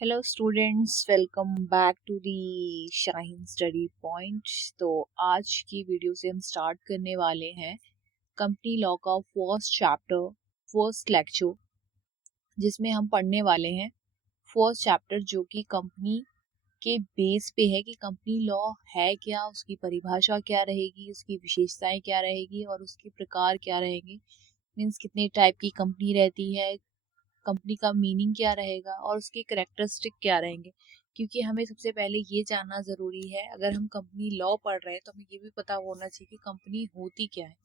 Hello students, welcome back to the Shine Study Point. तो आज की वीडियो से हम स्टार्ट करने वाले हैं कंपनी लॉ का फर्स्ट चैप्टर, फर्स्ट लेक्चर, जिसमें हम पढ़ने वाले हैं फर्स्ट चैप्टर जो कि कंपनी के बेस पे है कि कंपनी लॉ है क्या, उसकी परिभाषा क्या रहेगी, उसकी विशेषताएं क्या रहेगी और उसके प्रकार क्या रहेंगे। मीन्स कितने टाइप की कंपनी रहती है, कंपनी का मीनिंग क्या रहेगा और उसके करेक्टरिस्टिक क्या रहेंगे। क्योंकि हमें सबसे पहले ये जानना ज़रूरी है, अगर हम कंपनी लॉ पढ़ रहे हैं तो हमें ये भी पता होना चाहिए कि कंपनी होती क्या है,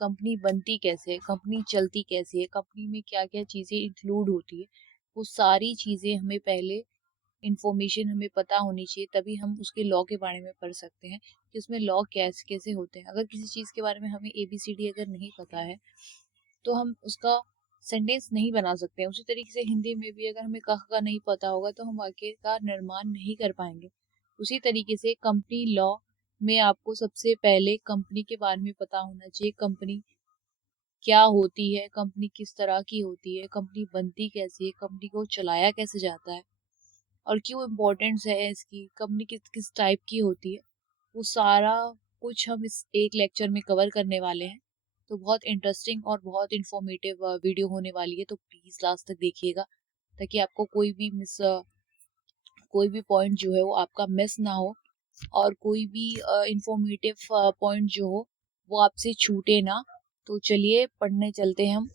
कंपनी बनती कैसे है, कंपनी चलती कैसे है, कंपनी में क्या क्या चीज़ें इंक्लूड होती है। वो सारी चीज़ें हमें पहले इंफॉर्मेशन हमें पता होनी चाहिए, तभी हम उसके लॉ के बारे में पढ़ सकते हैं कि उसमें लॉ कैसे कैसे होते हैं। अगर किसी चीज़ के बारे में हमें ABCD अगर नहीं पता है तो हम उसका सेंटेंस नहीं बना सकते हैं। उसी तरीके से हिंदी में भी अगर हमें कह का नहीं पता होगा तो हम वाक्य का निर्माण नहीं कर पाएंगे। उसी तरीके से कंपनी लॉ में आपको सबसे पहले कंपनी के बारे में पता होना चाहिए, कंपनी क्या होती है, कंपनी किस तरह की होती है, कंपनी बनती कैसी है, कंपनी को चलाया कैसे जाता है और क्यों इम्पोर्टेंस है इसकी, कंपनी किस किस टाइप की होती है। वो सारा कुछ हम इस एक लेक्चर में कवर करने वाले हैं। तो बहुत इंटरेस्टिंग और बहुत इंफॉर्मेटिव वीडियो होने वाली है, तो प्लीज़ लास्ट तक देखिएगा ताकि आपको कोई भी पॉइंट जो है वो आपका मिस ना हो और कोई भी इंफॉर्मेटिव पॉइंट जो हो वो आपसे छूटे ना। तो चलिए पढ़ने चलते हैं हम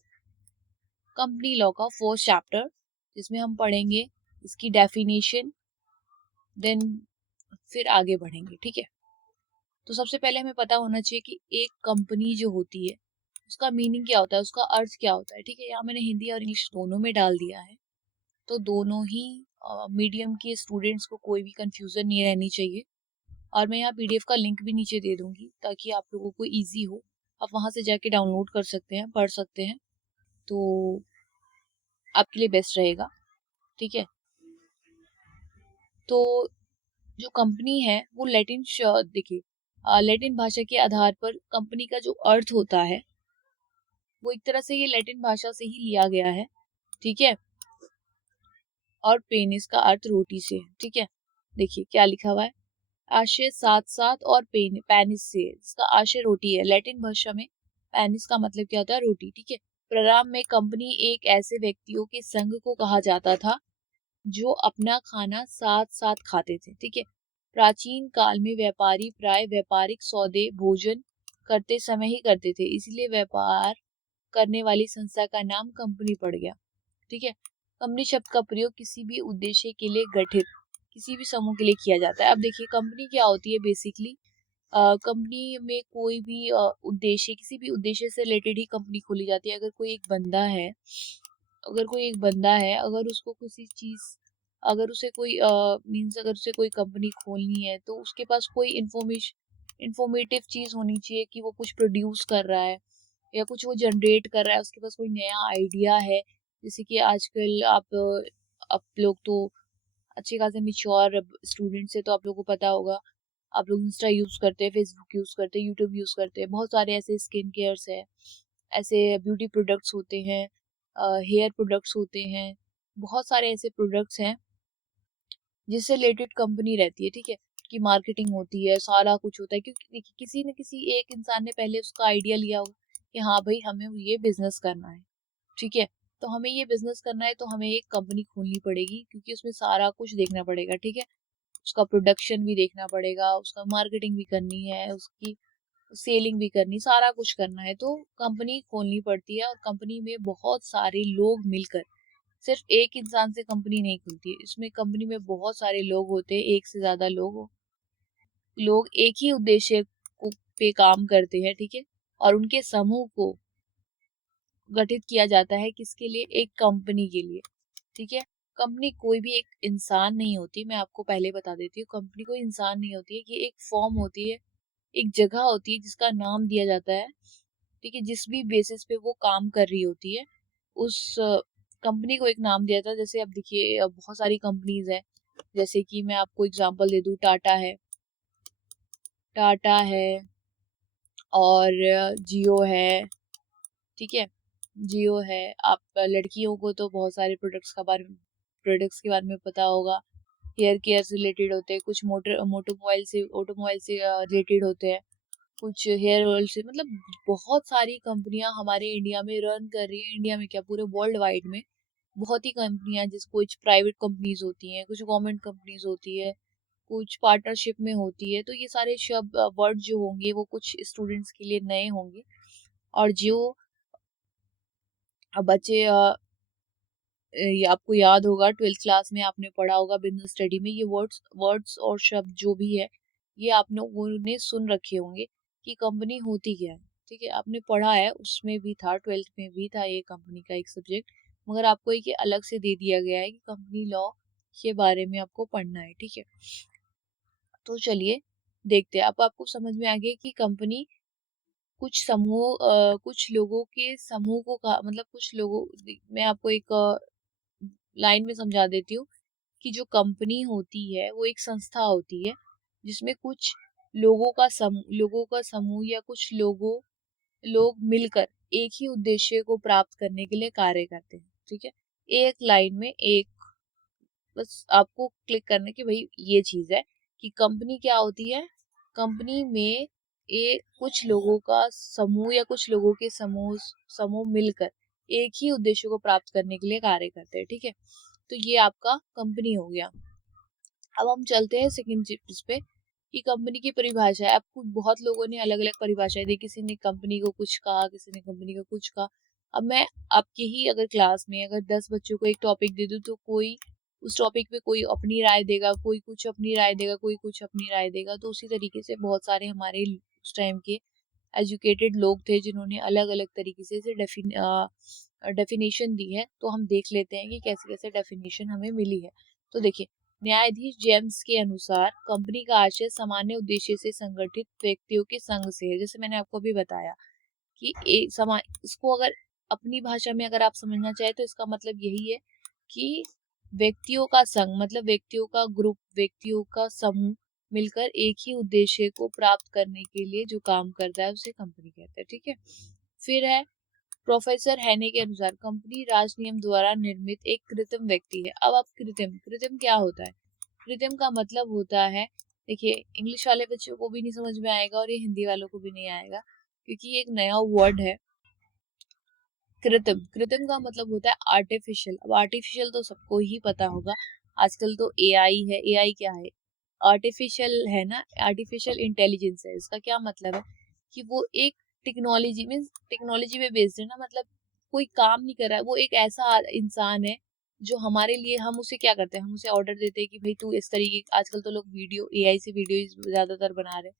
कंपनी लॉ का फर्स्ट चैप्टर, जिसमें हम पढ़ेंगे इसकी डेफिनेशन, देन फिर आगे बढ़ेंगे। ठीक है, तो सबसे पहले हमें पता होना चाहिए कि एक कंपनी जो होती है उसका मीनिंग क्या होता है, उसका अर्थ क्या होता है। ठीक है, यहाँ मैंने हिंदी और इंग्लिश दोनों में डाल दिया है, तो दोनों ही मीडियम के स्टूडेंट्स को कोई भी कंफ्यूजन नहीं रहनी चाहिए। और मैं यहाँ PDF का लिंक भी नीचे दे दूंगी ताकि आप लोगों को इजी हो, आप वहां से जाके डाउनलोड कर सकते हैं, पढ़ सकते हैं, तो आपके लिए बेस्ट रहेगा। ठीक है, तो जो कंपनी है वो देखिए लैटिन भाषा के आधार पर कंपनी का जो अर्थ होता है वो एक तरह से ये लैटिन भाषा से ही लिया गया है। ठीक है, और पेनिस का अर्थ रोटी से है। ठीक है, देखिए क्या लिखा हुआ है, आशय साथ साथ और पेनिस से, इसका आशय रोटी है। लैटिन भाषा में पेनिस का मतलब क्या होता है, रोटी। ठीक है, प्रारंभ में कंपनी एक ऐसे व्यक्तियों के संघ को कहा जाता था जो अपना खाना साथ साथ खाते थे। ठीक है, प्राचीन काल में व्यापारी प्राय व्यापारिक सौदे भोजन करते समय ही करते थे, इसलिए व्यापार करने वाली संस्था का नाम कंपनी पड़ गया। ठीक है, कंपनी शब्द का प्रयोग किसी भी उद्देश्य के लिए गठित किसी भी समूह के लिए किया जाता है। अब देखिए कंपनी क्या होती है, बेसिकली कंपनी में कोई भी उद्देश्य, किसी भी उद्देश्य से रिलेटेड ही कंपनी खोली जाती है। अगर उसको किसी चीज, अगर उसे कोई मीन्स अगर उसे कोई कंपनी खोलनी है तो उसके पास कोई इंफॉर्मेटिव चीज होनी चाहिए कि वो कुछ प्रोड्यूस कर रहा है या कुछ वो जनरेट कर रहा है, उसके पास कोई नया आइडिया है। जैसे कि आजकल आप लोग तो अच्छे खासे मिच्योर स्टूडेंट्स है, तो आप लोगों को पता होगा, आप लोग इंस्टा यूज करते हैं, फेसबुक यूज करते हैं, यूट्यूब यूज करते हैं, बहुत सारे ऐसे स्किन केयर्स है, ऐसे ब्यूटी प्रोडक्ट्स होते हैं, हेयर प्रोडक्ट्स होते हैं, बहुत सारे ऐसे प्रोडक्ट्स हैं जिससे रिलेटेड कंपनी रहती है। ठीक है, की मार्केटिंग होती है, सारा कुछ होता है, क्योंकि देखिए किसी न किसी एक इंसान ने पहले उसका आइडिया लिया होगा कि हाँ भाई हमें ये बिजनेस करना है। ठीक है, तो हमें ये बिजनेस करना है तो हमें एक कंपनी खोलनी पड़ेगी, क्योंकि उसमें सारा कुछ देखना पड़ेगा। ठीक है, उसका प्रोडक्शन भी देखना पड़ेगा, उसका मार्केटिंग भी करनी है, उसकी सेलिंग भी करनी, सारा कुछ करना है, तो कंपनी खोलनी पड़ती है। और कंपनी में बहुत सारे लोग मिलकर, सिर्फ एक इंसान से कंपनी नहीं खुलती है, इसमें कंपनी में बहुत सारे लोग होते हैं, एक से ज्यादा लोग एक ही उद्देश्य पे काम करते हैं। ठीक है, और उनके समूह को गठित किया जाता है किसके लिए, एक कंपनी के लिए। ठीक है, कंपनी कोई भी एक इंसान नहीं होती, मैं आपको पहले बता देती हूँ, कंपनी कोई इंसान नहीं होती है, कि एक फॉर्म होती है, एक जगह होती है जिसका नाम दिया जाता है। ठीक है, जिस भी बेसिस पे वो काम कर रही होती है उस कंपनी को एक नाम दिया था। जैसे अब देखिए बहुत सारी कंपनीज है, जैसे कि मैं आपको एग्जांपल दे दूं, टाटा है और जियो है। ठीक है, जियो है, आप लड़कियों को तो बहुत सारे प्रोडक्ट्स का बारे में प्रोडक्ट्स के बारे में पता होगा, हेयर केयर से रिलेटेड होते हैं, कुछ ऑटोमोबाइल से रिलेटेड होते हैं, कुछ हेयर ऑयल से, मतलब बहुत सारी कंपनियां हमारे इंडिया में रन कर रही है। इंडिया में क्या, पूरे वर्ल्ड वाइड में बहुत ही कंपनियां, जिस कुछ प्राइवेट कंपनीज होती हैं, कुछ गवर्नमेंट कंपनीज होती है, कुछ पार्टनरशिप में होती है। तो ये सारे शब्द वर्ड जो होंगे वो कुछ स्टूडेंट्स के लिए नए होंगे, और जो बच्चे ये आपको याद होगा, 12th क्लास में आपने पढ़ा होगा बिजनेस स्टडी में, ये वर्ड्स वर्ड्स और शब्द जो भी है ये आपने उन्हें सुन रखे होंगे कि कंपनी होती क्या है। ठीक है, आपने पढ़ा है, उसमें भी था, 12th में भी था ये कंपनी का एक सब्जेक्ट, मगर आपको एक ये अलग से दे दिया गया है कि कंपनी लॉ के बारे में आपको पढ़ना है। ठीक है, तो चलिए देखते हैं। अब आपको समझ में आ गया कि कंपनी कुछ लोगों के समूह को मतलब कुछ लोगों, मैं आपको एक लाइन में समझा देती हूँ कि जो कंपनी होती है वो एक संस्था होती है जिसमें कुछ लोगों का समूह या कुछ लोग मिलकर एक ही उद्देश्य को प्राप्त करने के लिए कार्य करते हैं। ठीक है, एक लाइन में एक, बस आपको क्लिक करने की भाई ये चीज है कि कंपनी क्या होती है। कंपनी में एक कुछ लोगों का समूह या कुछ लोगों के समूह समूह मिलकर एक ही उद्देश्य को प्राप्त करने के लिए कार्य करते हैं। ठीक है, तो ये आपका कंपनी हो गया। अब हम चलते हैं सेकंड चीज पे कि कंपनी की परिभाषा है। आपको बहुत लोगों ने अलग अलग परिभाषाएं दी, किसी ने कंपनी को कुछ कहा, किसी ने कंपनी को कुछ कहा। अब मैं आपके ही अगर क्लास में अगर 10 बच्चों को एक टॉपिक दे दूं तो कोई उस टॉपिक पे कोई अपनी राय देगा, कोई कुछ अपनी राय देगा, कोई कुछ अपनी राय देगा। तो उसी तरीके से बहुत सारे हमारे उस टाइम के एजुकेटेड लोग थे जिन्होंने अलग अलग तरीके से इसे डेफिनेशन दी है। तो हम देख लेते हैं कि कैसे कैसे डेफिनेशन हमें मिली है। तो देखिए, न्यायाधीश जेम्स के अनुसार कंपनी का आशय सामान्य उद्देश्य से संगठित व्यक्तियों के संघ से है। जैसे मैंने आपको भी बताया कि इसको अगर अपनी भाषा में अगर आप समझना चाहे तो इसका मतलब यही है कि व्यक्तियों का संघ, मतलब व्यक्तियों का ग्रुप, व्यक्तियों का समूह मिलकर एक ही उद्देश्य को प्राप्त करने के लिए जो काम करता है उसे कंपनी कहते हैं। ठीक है, फिर है प्रोफेसर हैने के अनुसार कंपनी राज नियम द्वारा निर्मित एक कृत्रिम व्यक्ति है। अब आप कृत्रिम कृत्रिम क्या होता है? कृत्रिम का मतलब होता है, देखिए इंग्लिश वाले बच्चों को भी नहीं समझ में आएगा और ये हिंदी वालों को भी नहीं आएगा क्योंकि ये एक नया वर्ड है। कृत्रिम कृत्रिम का मतलब होता है आर्टिफिशियल। अब आर्टिफिशियल तो सबको ही पता होगा, आजकल तो एआई है। एआई क्या है? आर्टिफिशियल है ना, आर्टिफिशियल इंटेलिजेंस है। इसका क्या मतलब है कि वो एक टेक्नोलॉजी मीन्स टेक्नोलॉजी पे बेस्ड है ना, मतलब कोई काम नहीं कर रहा है, वो एक ऐसा इंसान है जो हमारे लिए, हम उसे क्या करते हैं, हम उसे ऑर्डर देते हैं कि भाई तू इस तरीके, आजकल तो लोग वीडियो एआई से वीडियो ज्यादातर बना रहे हैं,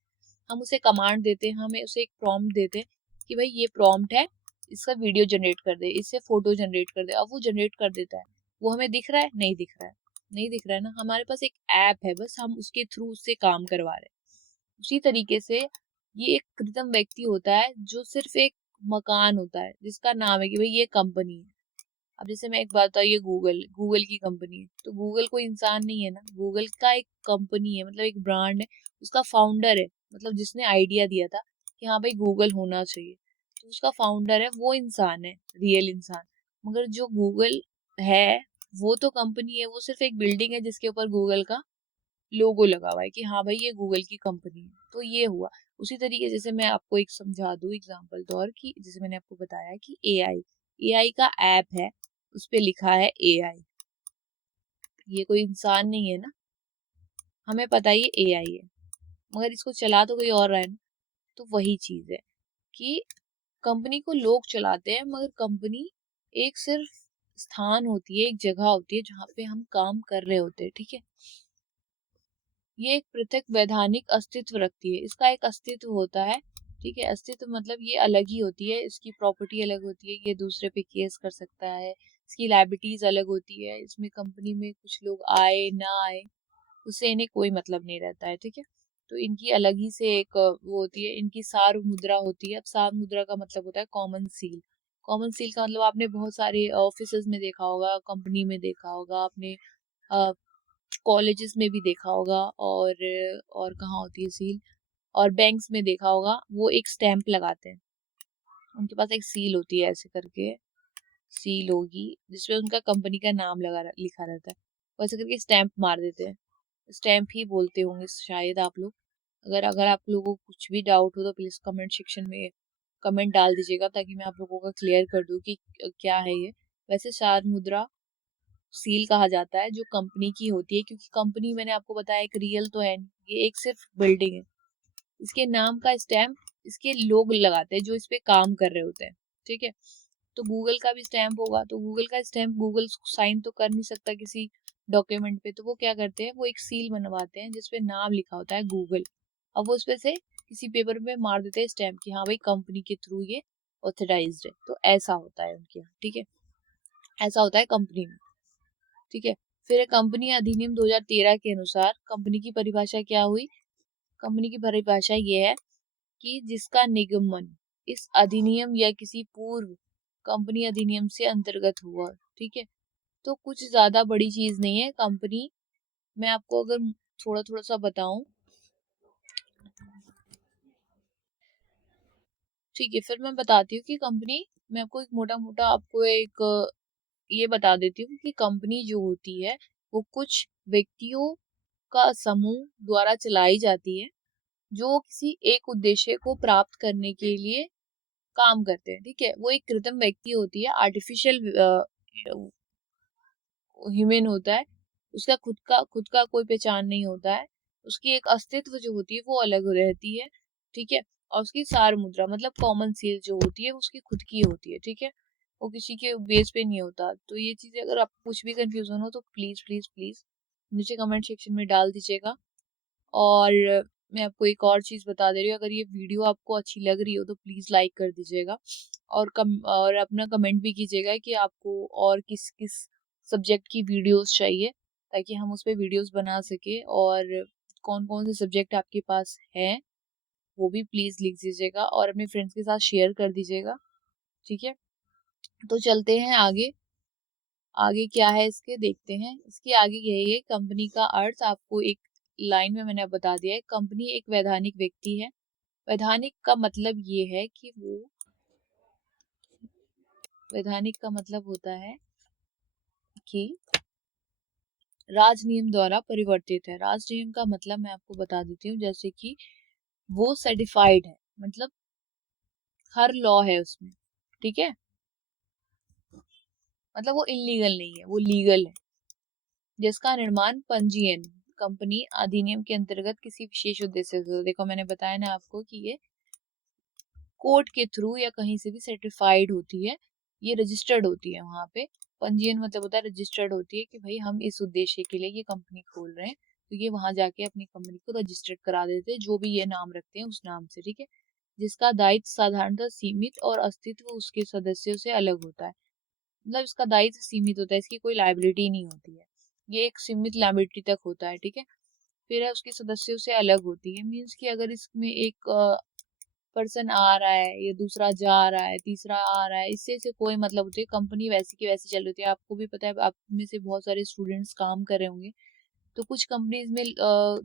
हम उसे कमांड देते हैं, हमें उसे एक प्रॉम्प्ट देते हैं कि भाई ये प्रॉम्प्ट है, इसका वीडियो जनरेट कर दे, इससे फोटो जनरेट कर दे। अब वो जनरेट कर देता है, वो हमें दिख रहा है? नहीं दिख रहा है, नहीं दिख रहा है ना, हमारे पास एक ऐप है, बस हम उसके थ्रू उससे काम करवा रहे हैं। उसी तरीके से ये एक कृत्रिम व्यक्ति होता है जो सिर्फ एक मकान होता है जिसका नाम है कि भाई ये कंपनी है। अब जैसे मैं एक बात बताऊँ, ये गूगल गूगल की कंपनी है, तो गूगल कोई इंसान नहीं है ना, गूगल का एक कंपनी है, मतलब एक ब्रांड है, उसका फाउंडर है, मतलब जिसने आइडिया दिया था कि हाँ भाई गूगल होना चाहिए, तो उसका फाउंडर है, वो इंसान है, रियल इंसान। मगर जो गूगल है वो तो कंपनी है, वो सिर्फ एक बिल्डिंग है जिसके ऊपर गूगल का लोगो लगा हुआ है कि हाँ भाई ये गूगल की कंपनी है। तो ये हुआ। उसी तरीके जैसे मैं आपको एक समझा दूं एग्जांपल तौर कि जैसे मैंने आपको बताया कि एआई एआई का ऐप है, उस पे लिखा है एआई, ये कोई इंसान नहीं है ना, हमें पता है ये एआई है, मगर इसको चला तो कोई और रहा है ना। तो वही चीज है कि कंपनी को लोग चलाते हैं, मगर कंपनी एक सिर्फ स्थान होती है, एक जगह होती है जहाँ पे हम काम कर रहे होते हैं। ठीक है, ये एक पृथक वैधानिक अस्तित्व रखती है, इसका एक अस्तित्व होता है। ठीक है, अस्तित्व मतलब ये अलग ही होती है, इसकी प्रॉपर्टी अलग होती है, ये दूसरे पे केस कर सकता है, इसकी लाइबिलिटीज अलग होती है, इसमें कंपनी में कुछ लोग आए ना आए उससे इन्हें कोई मतलब नहीं रहता है। ठीक है, तो इनकी अलग ही से एक वो होती है, इनकी सार मुद्रा होती है। अब सार मुद्रा का मतलब होता है कॉमन सील। कॉमन सील का मतलब आपने बहुत सारे ऑफिसेज में देखा होगा, कंपनी में देखा होगा, आपने कॉलेजेस में भी देखा होगा, और कहाँ होती है सील, और बैंक्स में देखा होगा, वो एक स्टैंप लगाते हैं, उनके पास एक सील होती है ऐसे करके, सील होगी जिसपे उनका कंपनी का नाम लिखा रहता है, वैसे करके स्टैंप मार देते हैं। स्टैंप ही बोलते होंगे शायद आप लोग। अगर अगर आप लोगों को कुछ भी डाउट हो तो प्लीज कमेंट सेक्शन में कमेंट डाल दीजिएगा, ताकि मैं आप लोगों का क्लियर कर दूं कि क्या है ये। वैसे शार मुद्रा सील कहा जाता है जो कंपनी की होती है, क्योंकि कंपनी मैंने आपको बताया एक रियल तो है नहीं, ये एक सिर्फ बिल्डिंग है। इसके नाम का स्टैम्प इसके लोग लगाते हैं जो इस पे काम कर रहे होते हैं, ठीक है। तो गूगल का भी स्टैम्प होगा, तो गूगल का स्टैम्प गूगल साइन तो कर नहीं सकता किसी डॉक्यूमेंट पे, तो वो क्या करते हैं, वो एक सील बनवाते हैं जिसपे नाम लिखा होता है गूगल। अब वो उसपे से किसी पेपर पे मार देते हैं स्टैम्प कि हाँ भाई कंपनी के थ्रू ये ऑथराइज्ड है। तो ऐसा होता है उनके यहाँ, ठीक है, ऐसा होता है कंपनी में, ठीक है। फिर कंपनी अधिनियम 2013 के अनुसार कंपनी की परिभाषा क्या हुई? कंपनी की परिभाषा ये है कि जिसका निगमन इस अधिनियम या किसी पूर्व कंपनी अधिनियम से अंतर्गत हुआ, ठीक है। तो कुछ ज्यादा बड़ी चीज नहीं है कंपनी। मैं आपको अगर थोड़ा थोड़ा सा बताऊं, ठीक है, फिर मैं बताती हूँ कि कंपनी, मैं आपको एक मोटा मोटा आपको एक ये बता देती हूँ कि कंपनी जो होती है वो कुछ व्यक्तियों का समूह द्वारा चलाई जाती है जो किसी एक उद्देश्य को प्राप्त करने के लिए काम करते हैं, ठीक है। वो एक कृत्रिम व्यक्ति होती है, आर्टिफिशियल ह्यूमन होता है, उसका खुद का कोई पहचान नहीं होता है, उसकी एक अस्तित्व जो होती है वो अलग रहती है, ठीक है। और उसकी सार मुद्रा मतलब कॉमन सील जो होती है उसकी खुद की होती है, ठीक है, वो किसी के बेस पे नहीं होता। तो ये चीजें अगर आपको कुछ भी कंफ्यूजन हो तो प्लीज प्लीज प्लीज नीचे कमेंट सेक्शन में डाल दीजिएगा। और मैं आपको एक और चीज बता दे रही हूँ, अगर ये वीडियो आपको अच्छी लग रही हो तो प्लीज लाइक कर दीजिएगा, और अपना कमेंट भी कीजिएगा कि आपको और किस किस सब्जेक्ट की वीडियोस चाहिए, ताकि हम उस पर वीडियोस बना सके। और कौन कौन से सब्जेक्ट आपके पास हैं वो भी प्लीज लिख दीजिएगा और अपने फ्रेंड्स के साथ शेयर कर दीजिएगा, ठीक है। तो चलते हैं आगे, आगे क्या है इसके देखते हैं। इसके आगे यही है, कंपनी का अर्थ आपको एक लाइन में मैंने बता दिया है। कंपनी एक वैधानिक व्यक्ति है। वैधानिक का मतलब ये है कि वो, वैधानिक का मतलब होता है कि राज नियम द्वारा परिवर्तित है। राज नियम का मतलब मैं आपको बता देती हूँ, जैसे कि वो सर्टिफाइड है, मतलब हर लॉ है उसमें, ठीक है, मतलब वो इलीगल नहीं है, वो लीगल है। जिसका निर्माण पंजीयन कंपनी अधिनियम के अंतर्गत किसी विशेष उद्देश्य से, देखो मैंने बताया ना आपको कि ये कोर्ट के थ्रू या कहीं से भी सर्टिफाइड होती है, ये रजिस्टर्ड होती है वहां पे। पंजीयन मतलब होता है रजिस्टर्ड होती है कि भाई हम इस उद्देश्य के लिए ये कंपनी खोल रहे हैं, तो ये वहां जाके अपनी कंपनी को रजिस्टर्ड करा देते हैं, जो भी ये नाम रखते हैं उस नाम से, ठीक है। जिसका दायित्व साधारणतः सीमित और अस्तित्व उसके सदस्यों से अलग होता है, मतलब इसका दायित्व सीमित होता है, इसकी कोई लाइबिलिटी नहीं होती है, ये एक सीमित लाइबिलिटी तक होता है, ठीक है। फिर है उसके सदस्यों से अलग होती है, मीन्स कि अगर इसमें एक पर्सन आ रहा है, ये दूसरा जा रहा है, तीसरा आ रहा है, इससे कोई मतलब होती है। कंपनी वैसी की वैसी चल रही है, आपको भी पता है, आप में से बहुत सारे स्टूडेंट्स काम कर रहे होंगे। तो कुछ कंपनीज में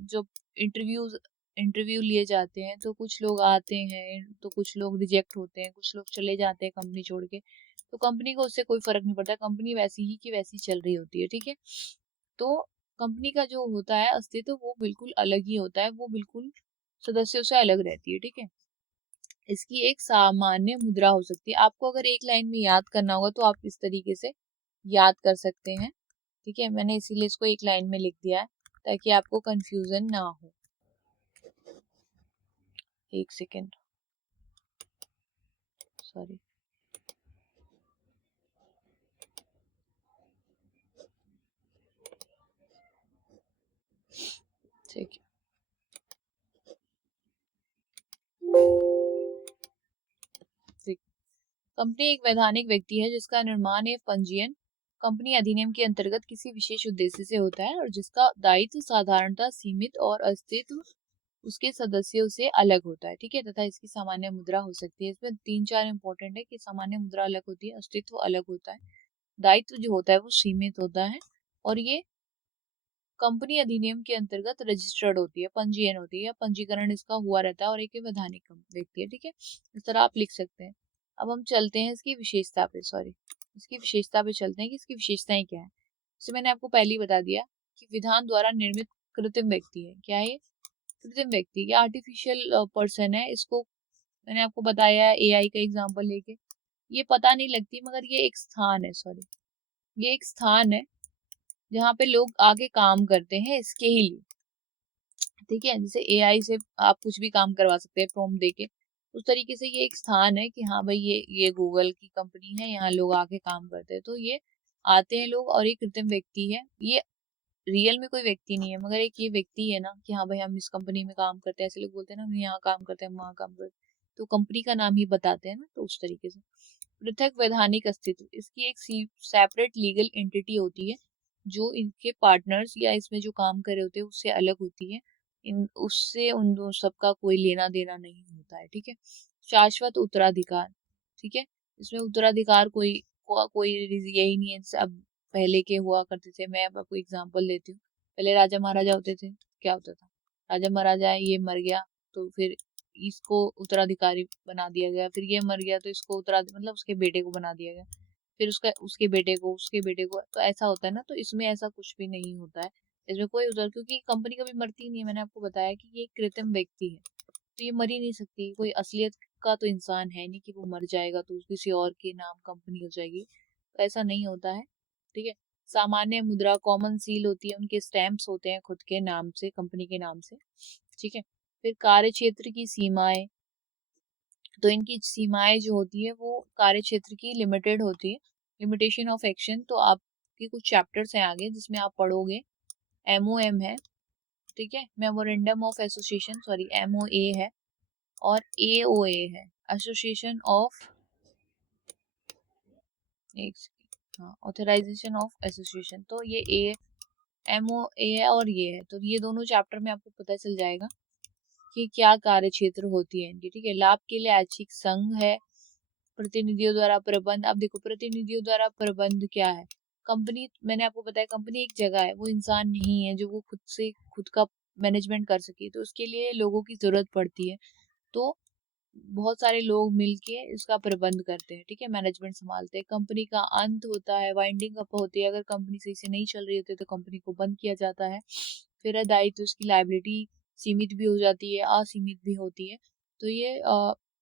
जो इंटरव्यूज इंटरव्यू लिए जाते हैं, तो कुछ लोग आते हैं, तो कुछ लोग रिजेक्ट होते हैं, कुछ लोग चले जाते हैं कंपनी छोड़ के। तो कंपनी को उससे कोई फर्क नहीं पड़ता, कंपनी वैसी ही की वैसी चल रही होती है, ठीक है। तो कंपनी का जो होता है अस्तित्व वो बिल्कुल अलग ही होता है, वो बिल्कुल सदस्यों से अलग रहती है, ठीक है। इसकी एक सामान्य मुद्रा हो सकती है। आपको अगर एक लाइन में याद करना होगा तो आप इस तरीके से याद कर सकते हैं, ठीक है। मैंने इसीलिए इसको एक लाइन में लिख दिया है ताकि आपको कंफ्यूजन ना हो। एक सेकेंड, सॉरी। ठीक है। कंपनी एक वैधानिक व्यक्ति है जिसका निर्माण या पंजीयन कंपनी अधिनियम के अंतर्गत किसी विशेष उद्देश्य से होता है और जिसका दायित्व साधारणतः सीमित और अस्तित्व उसके सदस्यों से अलग होता है, ठीक है। तथा इसकी सामान्य मुद्रा हो सकती है। इसमें तीन चार इंपॉर्टेंट है कि सामान्य मुद्रा अलग होती है, अस्तित्व अलग होता है, दायित्व जो होता है वो सीमित होता है, और ये कंपनी अधिनियम के अंतर्गत रजिस्टर्ड होती है, पंजीयन होती है, या पंजीकरण इसका हुआ रहता है, और एक वैधानिक व्यक्ति है, ठीक है। इस तरह आप लिख सकते हैं। अब हम चलते हैं इसकी विशेषता पे, सॉरी। इसकी विशेषता पे चलते हैं कि इसकी विशेषताएं क्या है। जैसे मैंने आपको पहले ही बता दिया कि विधान द्वारा निर्मित कृत्रिम व्यक्ति है। क्या है ये? कृत्रिम व्यक्ति या आर्टिफिशियल पर्सन है। इसको मैंने आपको बताया है एआई का एग्जांपल लेके। ये पता नहीं लगती मगर ये एक स्थान है, सॉरी, ये एक स्थान है जहाँ पे लोग आके काम करते हैं इसके ही लिए। ठीक है, जैसे एआई से आप कुछ भी काम करवा सकते हैं प्रॉम्प्ट देके, उस तरीके से ये एक स्थान है कि हाँ भाई ये गूगल की कंपनी है, यहाँ लोग आके काम करते हैं। तो ये आते हैं लोग और ये कृत्रिम व्यक्ति है। ये रियल में कोई व्यक्ति नहीं है मगर एक ये व्यक्ति है ना कि हाँ भाई हम इस कंपनी में काम करते हैं। ऐसे लोग बोलते हैं ना हम यहाँ काम करते हैं, हम वहाँ काम करते हैं, तो कंपनी का नाम ही बताते हैं ना, तो उस तरीके से। पृथक वैधानिक अस्तित्व, इसकी एक सेपरेट लीगल एंटिटी होती है जो इनके पार्टनर्स या इसमें जो काम कर रहे होते हैं उससे अलग होती है। इन उससे उन दो सबका कोई लेना देना नहीं होता है। ठीक है। शाश्वत उत्तराधिकार, ठीक है, इसमें उत्तराधिकार कोई यही नहीं है। जैसे अब पहले के हुआ करते थे, मैं अब आपको एग्जांपल देती हूँ। पहले राजा महाराजा होते थे, क्या होता था, राजा महाराजा है, ये मर गया तो फिर इसको उत्तराधिकारी बना दिया गया, फिर ये मर गया तो इसको मतलब उसके बेटे को बना दिया गया, फिर उसका उसके बेटे को, तो ऐसा होता है ना। तो इसमें ऐसा कुछ भी नहीं होता है। इसमें कोई उधर, क्योंकि कंपनी कभी मरती नहीं है। मैंने आपको बताया कि ये कृत्रिम व्यक्ति है तो ये मर ही नहीं सकती। कोई असलियत का तो इंसान है नहीं कि वो मर जाएगा तो किसी और के नाम कंपनी हो जाएगी, तो ऐसा नहीं होता है। ठीक है। सामान्य मुद्रा कॉमन सील होती है, उनके स्टैंप्स होते हैं खुद के नाम से, कंपनी के नाम से। ठीक है। फिर कार्य क्षेत्र की सीमाएं, तो इनकी सीमाएं जो होती है वो कार्य क्षेत्र की लिमिटेड होती है। लिमिटेशन ऑफ एक्शन, तो आपके कुछ चैप्टर्स हैं आगे जिसमें आप पढ़ोगे। एमओएम है, ठीक है, memorandum of association, sorry MOA है, और एओए है, एसोसिएशन ऑफ, हाँ, ऑथराइजेशन ऑफ एसोसिएशन। तो ये एमओए है और ये है, तो ये दोनों चैप्टर में आपको पता चल जाएगा कि क्या कार्य क्षेत्र होती है इनकी। ठीक है। लाभ के लिए ऐच्छिक संघ है। प्रतिनिधियों द्वारा प्रबंध, अब देखो प्रतिनिधियों द्वारा प्रबंध क्या है। कंपनी, मैंने आपको बताया कंपनी एक जगह है, वो इंसान नहीं है जो वो खुद से खुद का मैनेजमेंट कर सके, तो उसके लिए लोगों की जरूरत पड़ती है। तो बहुत सारे लोग मिलके इसका प्रबंध करते हैं। ठीक है, मैनेजमेंट संभालते हैं। कंपनी का अंत होता है, वाइंडिंग अप होती है। अगर कंपनी सही से नहीं चल रही होती तो कंपनी को बंद किया जाता है। फिर दायित्व, उसकी लायबिलिटी सीमित भी हो जाती है, असीमित भी होती है। तो ये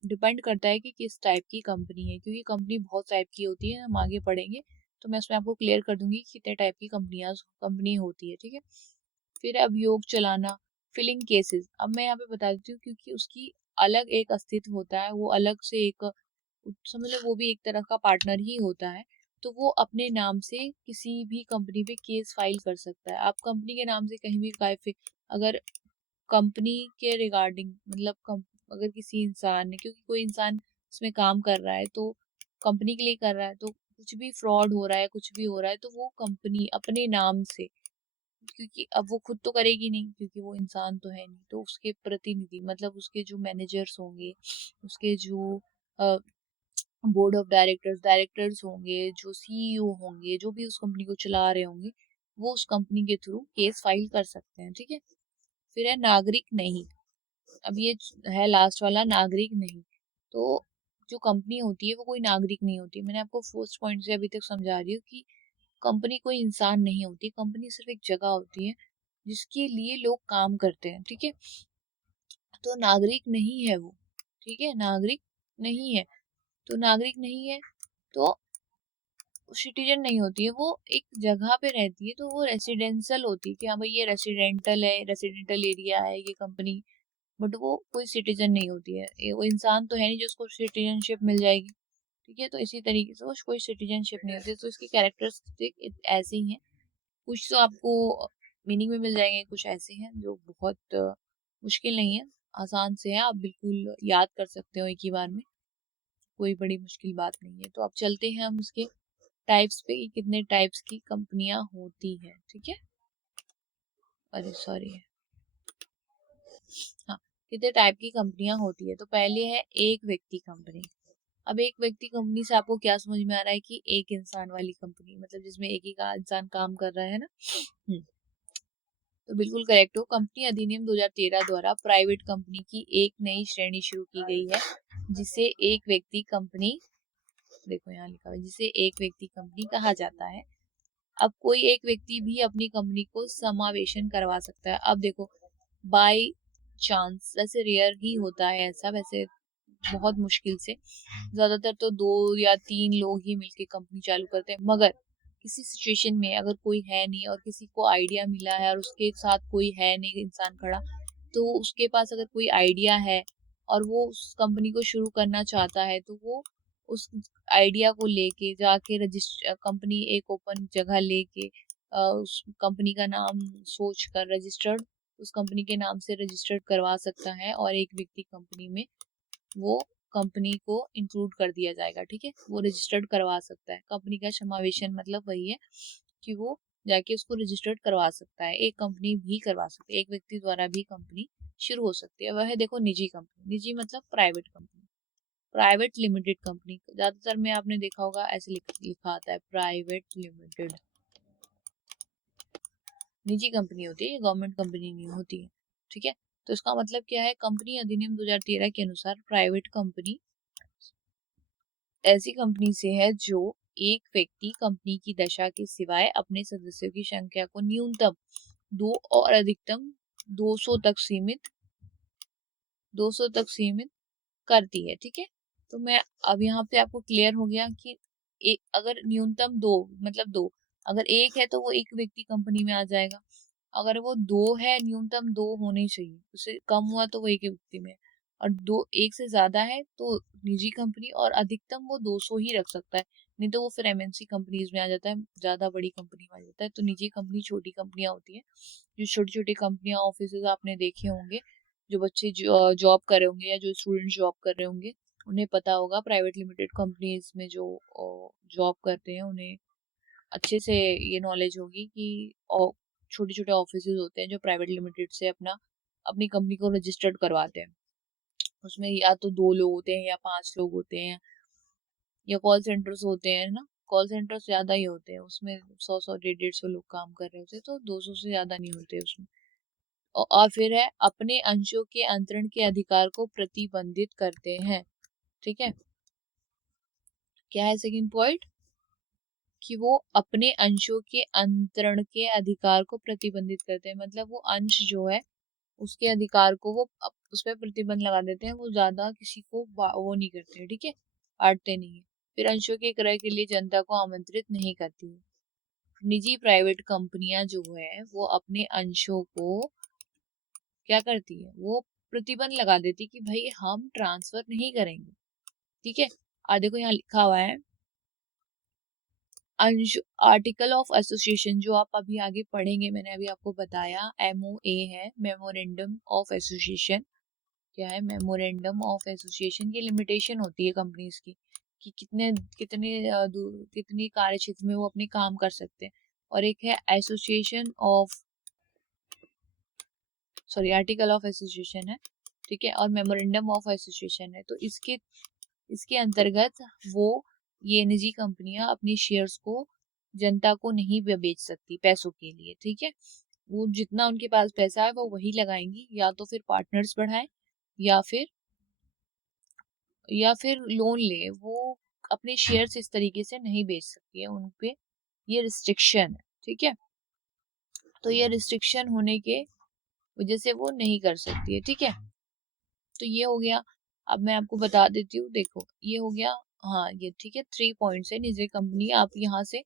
डिपेंड करता है कि किस टाइप की कंपनी है, क्योंकि कंपनी बहुत टाइप की होती है, हम आगे पढ़ेंगे तो मैं उसमें आपको क्लियर कर दूंगी कि कितने टाइप की कंपनी होती है। ठीक है। फिर अभियोग चलाना, फिलिंग केसेस, अब मैं यहाँ पे बता देती हूँ क्योंकि उसकी अलग एक अस्तित्व होता है, वो अलग से एक, समझ लो वो भी एक तरह का पार्टनर ही होता है। तो वो अपने नाम से किसी भी कंपनी पे केस फाइल कर सकता है। आप कंपनी के नाम से कहीं भी अगर कंपनी के रिगार्डिंग, मतलब अगर किसी इंसान ने, क्योंकि कोई इंसान इसमें काम कर रहा है तो कंपनी के लिए कर रहा है, तो कुछ भी फ्रॉड हो रहा है, कुछ भी हो रहा है, तो वो कंपनी अपने नाम से, क्योंकि अब वो खुद तो करेगी नहीं क्योंकि वो इंसान तो है नहीं, तो उसके प्रतिनिधि, मतलब उसके जो मैनेजर्स होंगे, उसके जो बोर्ड ऑफ डायरेक्टर्स होंगे, जो सीईओ होंगे, जो भी उस कंपनी को चला रहे होंगे, वो उस कंपनी के थ्रू केस फाइल कर सकते हैं। ठीक है। फिर है नागरिक नहीं, अब ये है लास्ट वाला, नागरिक नहीं। तो जो कंपनी होती है वो कोई नागरिक नहीं होती। मैंने आपको फर्स्ट पॉइंट से अभी तक समझा रही हूँ कि कंपनी कोई इंसान नहीं होती, कंपनी सिर्फ एक जगह होती है जिसके लिए लोग काम करते हैं। ठीक है। तो नागरिक नहीं है वो, ठीक है, नागरिक नहीं है, तो नागरिक नहीं है तो सिटीजन नहीं होती है, वो एक जगह पे रहती है, तो वो रेसिडेंशियल होती है कि हाँ भाई ये रेसिडेंटल है, रेसिडेंटल एरिया है ये कंपनी, बट वो कोई सिटीजन नहीं होती है। वो इंसान तो है नहीं जो उसको सिटीजनशिप मिल जाएगी। ठीक है। तो इसी तरीके से वो कोई सिटीजनशिप नहीं होती, तो इसकी कैरेक्टरिस्टिक ऐसे ही हैं। कुछ तो आपको मीनिंग में मिल जाएंगे, कुछ ऐसे हैं जो बहुत मुश्किल नहीं है, आसान से है, आप बिल्कुल याद कर सकते हो एक ही बार में, कोई बड़ी मुश्किल बात नहीं है। तो अब चलते हैं हम उसके टाइप्स पे कि कितने टाइप्स की कंपनियां होती हैं। ठीक है, अरे सॉरी, हाँ, कितने टाइप की कंपनियां होती है। तो पहले है एक व्यक्ति कंपनी। अब एक व्यक्ति कंपनी से आपको क्या समझ में आ रहा है कि एक इंसान वाली कंपनी, मतलब जिसमें एक ही का इंसान काम कर रहा है ना। तो बिल्कुल करेक्ट हो। कंपनी अधिनियम 2013 द्वारा प्राइवेट कंपनी की एक नई श्रेणी शुरू की गई है जिसे एक व्यक्ति कंपनी देखो यहाँ लिखा हुआ है, जिसे एक व्यक्ति कंपनी कहा जाता है। अब कोई एक व्यक्ति भी अपनी कंपनी को समावेशन करवा सकता है। अब देखो, बाय चांस, वैसे रेयर ही होता है ऐसा, वैसे बहुत मुश्किल से, ज्यादातर तो 2 या 3 लोग ही मिलके कंपनी चालू करते हैं। मगर किसी सिचुएशन में अगर कोई है नहीं और किसी को आइडिया मिला है और उसके साथ कोई है नहीं इंसान खड़ा, तो उसके पास अगर कोई आइडिया है और वो उस कंपनी को शुरू करना चाहता है, तो वो उस आइडिया को लेके जाके रजिस्टर, कंपनी एक ओपन जगह लेके उस कंपनी का नाम सोच कर रजिस्टर्ड, उस कंपनी के नाम से रजिस्टर्ड करवा सकता है और एक व्यक्ति कंपनी में वो कंपनी को इंक्लूड कर दिया जाएगा। ठीक है, वो रजिस्टर्ड करवा सकता है। कंपनी का समावेशन मतलब वही है कि वो जाके उसको रजिस्टर्ड करवा सकता है। एक कंपनी भी करवा सकती है, एक व्यक्ति द्वारा भी कंपनी शुरू हो सकती है। वह है देखो निजी कंपनी। निजी मतलब private company, private limited company. ज्यादातर में आपने देखा होगा ऐसे लिखा आता है प्राइवेट लिमिटेड। निजी कंपनी होती है, गवर्नमेंट कंपनी नहीं होती है। ठीक है, तो इसका मतलब क्या है, कंपनी अधिनियम 2013 के अनुसार प्राइवेट कंपनी ऐसी कंपनी से है जो एक व्यक्ति कंपनी की दशा के सिवाय अपने सदस्यों की संख्या को न्यूनतम 2 और अधिकतम 200 तक सीमित 200 तक सीमित करती है। ठीक है, तो मैं अब यहाँ पे आपको क्लियर हो गया कि एक अगर न्यूनतम 2 मतलब 2, अगर एक है तो वो एक व्यक्ति कंपनी में आ जाएगा। अगर वो 2 है, न्यूनतम 2 होने चाहिए, उससे कम हुआ तो वो एक व्यक्ति में, और 2 एक से ज्यादा है तो निजी कंपनी, और अधिकतम वो 200 ही रख सकता है। नहीं तो वो फिर एमएनसी कंपनीज में आ जाता है, ज्यादा बड़ी कंपनी में आ जाता है। तो निजी कंपनी छोटी कंपनियां होती है। जो छोटी छोटी कंपनियां, ऑफिस आपने देखे होंगे, जो बच्चे जॉब कर रहे होंगे या जो स्टूडेंट जॉब कर रहे होंगे, उन्हें पता होगा प्राइवेट लिमिटेड कंपनीज में जो जॉब करते हैं, उन्हें अच्छे से ये नॉलेज होगी कि छोटे छोटे ऑफिस होते हैं जो प्राइवेट लिमिटेड से अपनी कंपनी को रजिस्टर्ड करवाते हैं। उसमें या तो 2 लोग होते हैं या 5 लोग होते हैं, या कॉल सेंटर्स होते हैं ना, कॉल सेंटर्स ज्यादा ही होते हैं, उसमें 100 150 लोग काम कर रहे होते हैं, तो 200 से ज्यादा नहीं होते उसमें। और फिर है अपने अंशों के अंतरण के अधिकार को प्रतिबंधित करते हैं। ठीक है, क्या है सेकंड पॉइंट, कि वो अपने अंशों के अंतरण के अधिकार को प्रतिबंधित करते हैं। मतलब वो अंश जो है उसके अधिकार को वो उस पर प्रतिबंध लगा देते हैं, वो ज्यादा किसी को वो नहीं करते हैं। ठीक है, बांटते नहीं है। फिर अंशों के क्रय के लिए जनता को आमंत्रित नहीं करती है। निजी प्राइवेट कंपनियां जो है वो अपने अंशों को क्या करती है, वो प्रतिबंध लगा देती कि भाई हम ट्रांसफर नहीं करेंगे। ठीक है, देखो यहाँ लिखा हुआ है अंश आर्टिकल ऑफ एसोसिएशन, जो आप अभी आगे पढ़ेंगे, मैंने अभी आपको बताया MOA है, मेमोरेंडम ऑफ एसोसिएशन। क्या है, मेमोरेंडम ऑफ एसोसिएशन की लिमिटेशन होती है कंपनीज की, कि कितने कितने कितनी कार्य क्षेत्र में वो अपने काम कर सकते हैं। और एक है association of sorry article of association है। ठीक है, और मेमोरेंडम ऑफ एसोसिएशन है। तो इसके अंतर्गत वो ये निजी कंपनियां अपनी शेयर्स को जनता को नहीं बेच सकती पैसों के लिए। ठीक है, वो जितना उनके पास पैसा है वो वही लगाएंगी, या तो फिर पार्टनर्स बढ़ाए या फिर लोन ले। वो अपने शेयर्स इस तरीके से नहीं बेच सकती है, उनपे ये रिस्ट्रिक्शन है। ठीक है, तो ये रिस्ट्रिक्शन होने के वजह से वो नहीं कर सकती है। ठीक है, तो ये हो गया। अब मैं आपको बता देती हूँ, देखो ये हो गया। हाँ ये ठीक है, 3 पॉइंट्स है निजी कंपनी। आप यहाँ से